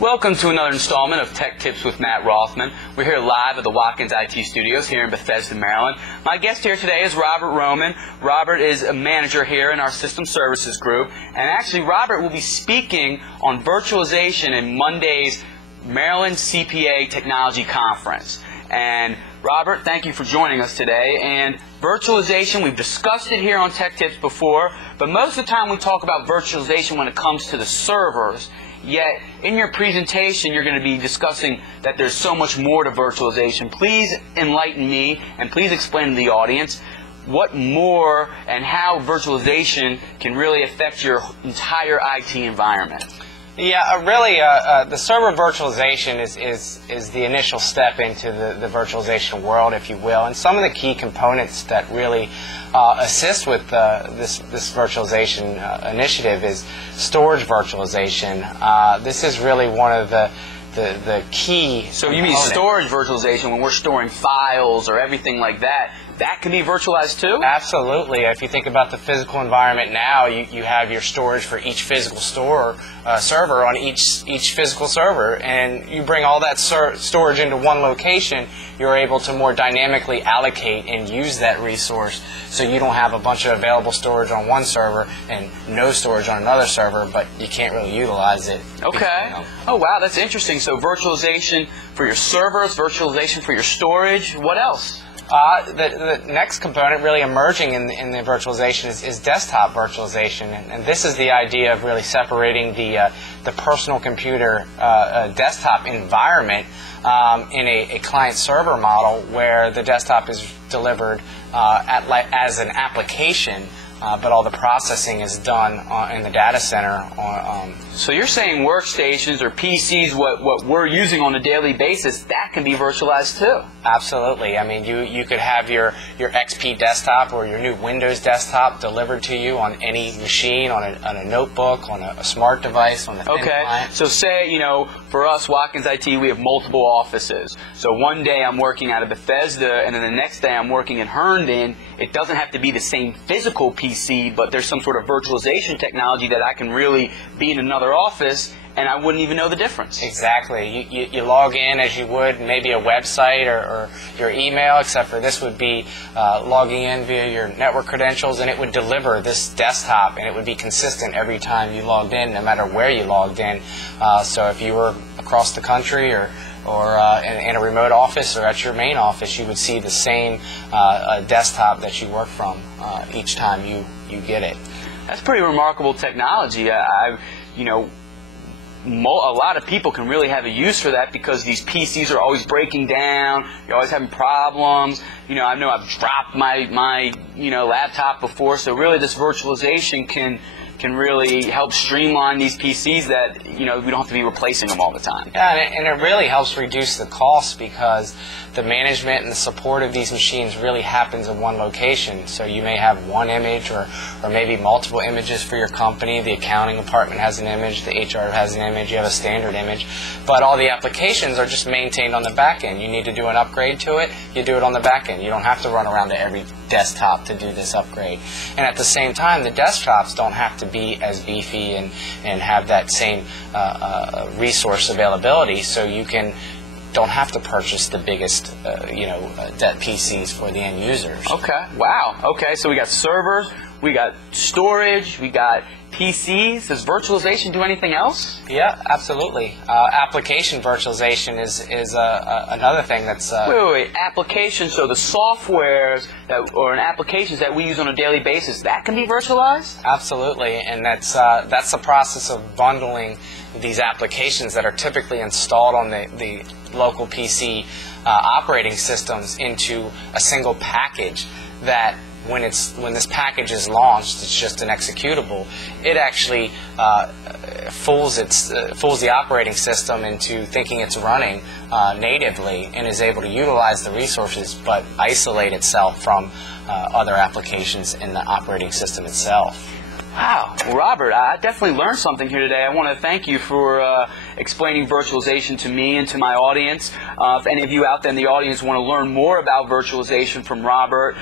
Welcome to another installment of Tech Tips with Matt Rothman. We're here live at the Watkins IT Studios here in Bethesda, Maryland. My guest here today is Robert Roman. Robert is a manager here in our System Services group. And actually, Robert will be speaking on virtualization in Monday's Maryland CPA Technology Conference. And Robert, thank you for joining us today. And virtualization, we've discussed it here on Tech Tips before, but most of the time we talk about virtualization when it comes to the servers. Yet, in your presentation, you're going to be discussing that there's so much more to virtualization. Please enlighten me, and please explain to the audience what more and how virtualization can really affect your entire IT environment. Yeah, really, the server virtualization is the initial step into the virtualization world, if you will. And some of the key components that really assist with this virtualization initiative is storage virtualization. This is really one of the key So you mean storage virtualization when we're storing files or everything like that? That can be virtualized too? Absolutely. If you think about the physical environment now, you have your storage for each physical server on each physical server, and you bring all that storage into one location, you're able to more dynamically allocate and use that resource, so you don't have a bunch of available storage on one server and no storage on another server, but you can't really utilize it. Okay. Oh wow, that's interesting. So virtualization for your servers, virtualization for your storage, what else? The next component really emerging in the virtualization is desktop virtualization, and this is the idea of really separating the personal computer desktop environment in a client-server model where the desktop is delivered as an application, but all the processing is done in the data center. So you're saying workstations or PCs, what we're using on a daily basis, that can be virtualized too? Absolutely. I mean, you could have your XP desktop or your new Windows desktop delivered to you on any machine, on a notebook, on a smart device, on a thin client. So say, for us, Watkins IT, we have multiple offices. So one day I'm working out of Bethesda, and then the next day I'm working in Herndon. It doesn't have to be the same physical PC, but there's some sort of virtualization technology that I can really be in another office, and I wouldn't even know the difference. Exactly. You log in as you would maybe a website or your email, except for this would be logging in via your network credentials, and it would deliver this desktop, and it would be consistent every time you logged in, no matter where you logged in. So if you were across the country or in a remote office or at your main office, you would see the same desktop that you work from each time you get it. That's pretty remarkable technology. A lot of people can really have a use for that because these PCs are always breaking down. You're always having problems. I know I've dropped my laptop before. So really, this virtualization can really help streamline these PCs that we don't have to be replacing them all the time. Yeah, and it really helps reduce the cost because the management and the support of these machines really happens in one location. So you may have one image or maybe multiple images for your company. The accounting department has an image, the HR has an image, you have a standard image, but all the applications are just maintained on the back end. You need to do an upgrade to it, you do it on the back end. You don't have to run around to every desktop to do this upgrade. And at the same time, the desktops don't have to be as beefy and have that same resource availability, so you don't have to purchase the biggest debt PCs for the end users. Okay. Wow. Okay. So we got servers, we got storage, we got PCs. Does virtualization do anything else? Yeah, absolutely. Application virtualization is another thing that's... Wait. Application, so the softwares or applications that we use on a daily basis, that can be virtualized? Absolutely, and that's the process of bundling these applications that are typically installed on the local PC operating systems into a single package that when this package is launched, it's just an executable. It actually fools the operating system into thinking it's running natively and is able to utilize the resources but isolate itself from other applications in the operating system itself. Wow. Well, Robert, I definitely learned something here today. I want to thank you for explaining virtualization to me and to my audience. If any of you out there in the audience want to learn more about virtualization from Robert,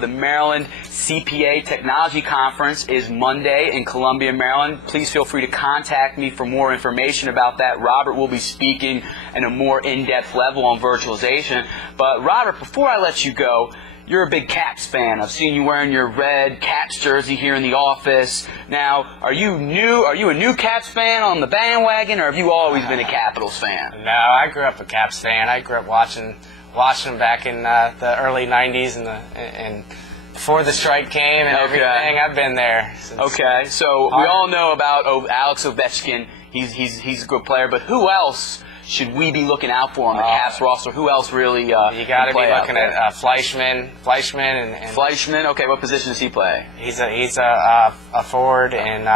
the Maryland CPA Technology Conference is Monday in Columbia, Maryland. Please feel free to contact me for more information about that. Robert will be speaking in a more in-depth level on virtualization. But Robert, before I let you go, you're a big Caps fan. I've seen you wearing your red Caps jersey here in the office. Now, are you a new Caps fan on the bandwagon, or have you always been a Capitals fan? No, I grew up a Caps fan. I grew up watching them back in the early '90s and before the strike came and everything. I've been there since. Okay, so we all know about Alex Ovechkin. He's a good player, but who else should we be looking out for on the Caps roster? Who else really? You got to be looking at Fleischman. And Fleischman. Okay, what position does he play? He's a forward, and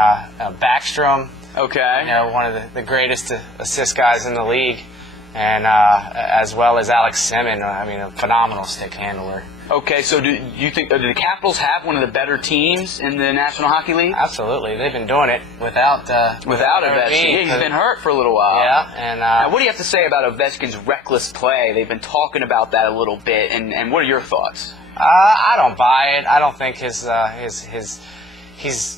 Backstrom. Okay. You know, one of the greatest assist guys in the league, and as well as Alex Semin. I mean, a phenomenal stick handler. Okay, so do you think do the Capitals have one of the better teams in the National Hockey League? Absolutely, they've been doing it without Ovechkin. Yeah, he's been hurt for a little while. Yeah, and now, what do you have to say about Ovechkin's reckless play? They've been talking about that a little bit, and what are your thoughts? I don't buy it. I don't think he's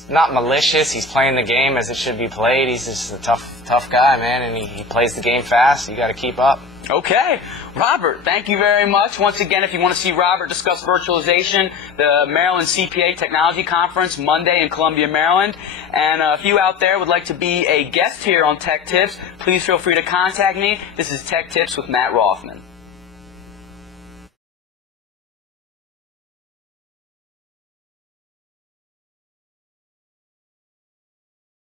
not malicious. He's playing the game as it should be played. He's just a tough guy, man, and he plays the game fast. You got to keep up. Okay. Robert, thank you very much. Once again, if you want to see Robert discuss virtualization, the Maryland CPA Technology Conference, Monday in Columbia, Maryland. And if you out there would like to be a guest here on Tech Tips, please feel free to contact me. This is Tech Tips with Matt Rothman.